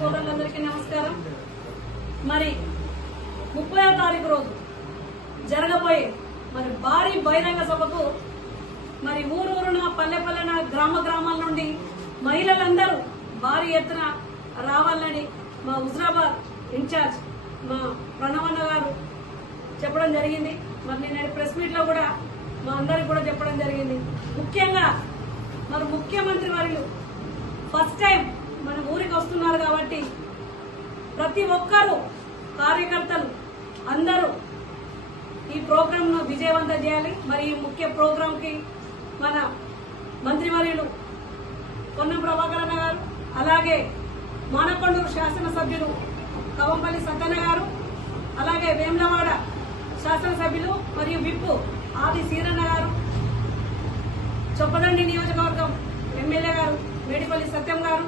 సోదరులందరికీ నమస్కారం. మరి 30వ తారీఖు రోజు జరగబోయే మరి భారీ బహిరంగ సభకు మరి ఊరూరున పల్లె గ్రామాల నుండి మహిళలందరూ భారీ ఎత్తున రావాలని మా హుజరాబాద్ ఇన్ఛార్జ్ మా ప్రణవన్న గారు చెప్పడం జరిగింది. మరి నేను ప్రెస్ మీట్ లో కూడా మా అందరికి కూడా చెప్పడం జరిగింది. ముఖ్యంగా మరి ముఖ్యమంత్రి వర్యులు ఫస్ట్ టైం మన ఊరికి వస్తున్నారు కాబట్టి ప్రతి ఒక్కరూ కార్యకర్తలు అందరూ ఈ ప్రోగ్రామ్ ను విజయవంతం చేయాలి. మరి ఈ ముఖ్య ప్రోగ్రామ్ కి మన మంత్రివర్యులు పొన్నం ప్రభాకరన్న గారు, అలాగే మానకొండూరు శాసనసభ్యులు కవంపల్లి సత్తన్న గారు, అలాగే వేములవాడ శాసనసభ్యులు మరియు విప్పు ఆది సీరన్న గారు, చొప్పదండి నియోజకవర్గం ఎమ్మెల్యే గారు మేడిపల్లి సత్యం గారు,